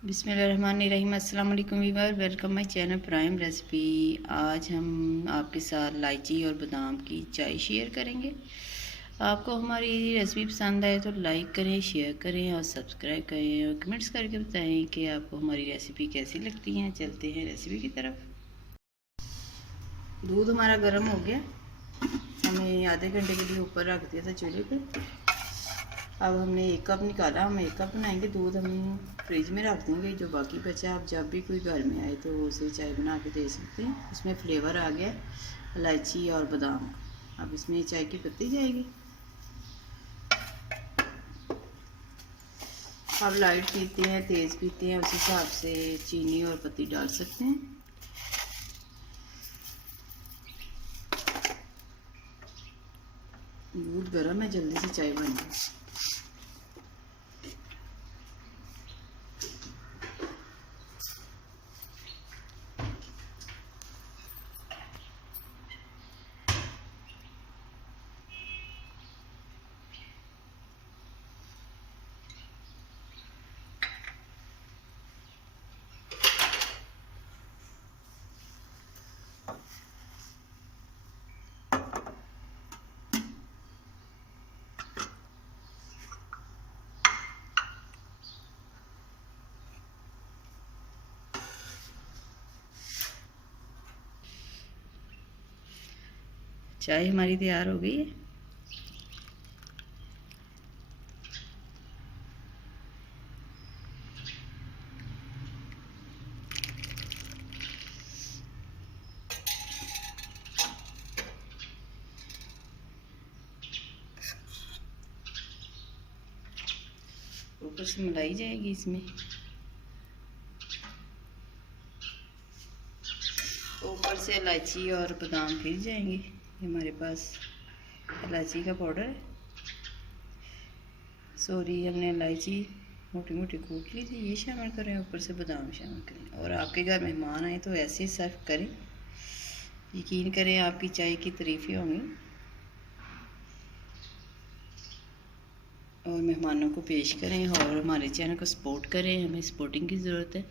बिस्मिल्लाहिर्रहमानिर्रहीम। अस्सलाम वालेकुम viewer, welcome my channel prime recipe. आज हम आपके साथ इलायची और बादाम की चाय शेयर करेंगे। आपको हमारी रेसिपी पसंद आए तो लाइक करें, शेयर करें और सब्सक्राइब करें और कमेंट्स करके बताएं कि आपको हमारी रेसिपी कैसी लगती हैं। चलते हैं रेसिपी की तरफ। दूध हमारा गर्म हो गया, हमें आधे घंटे के लिए ऊपर रख दिया था चूल्हे पे। अब हमने 1 कप निकाला, हम 1 कप बनाएंगे। दूध हम फ्रिज में रख देंगे, जो बाकी बचा आप जब भी कोई घर में आए तो उसे चाय बना के दे सकते हैं। इसमें फ्लेवर आ गया इलायची और बादाम। अब इसमें चाय की पत्ती जाएगी। आप लाइट पीते हैं, तेज़ पीते हैं, उस हिसाब से चीनी और पत्ती डाल सकते हैं। दूध गर्म है, जल्दी से चाय बन जाए। चाय हमारी तैयार हो गई है। ऊपर से मलाई जाएगी इसमें, ऊपर से इलायची और बादाम फिर जाएंगे। हमारे पास इलायची का पाउडर है, सॉरी हमने इलायची मोटी मोटी कूट ली थी, ये शामिल करें। ऊपर से बादाम शामिल करें और आपके घर मेहमान आए तो ऐसे ही सर्व करें। यकीन करें आपकी चाय की तारीफ़ें होंगी और मेहमानों को पेश करें और हमारे चैनल को सपोर्ट करें। हमें सपोर्टिंग की ज़रूरत है।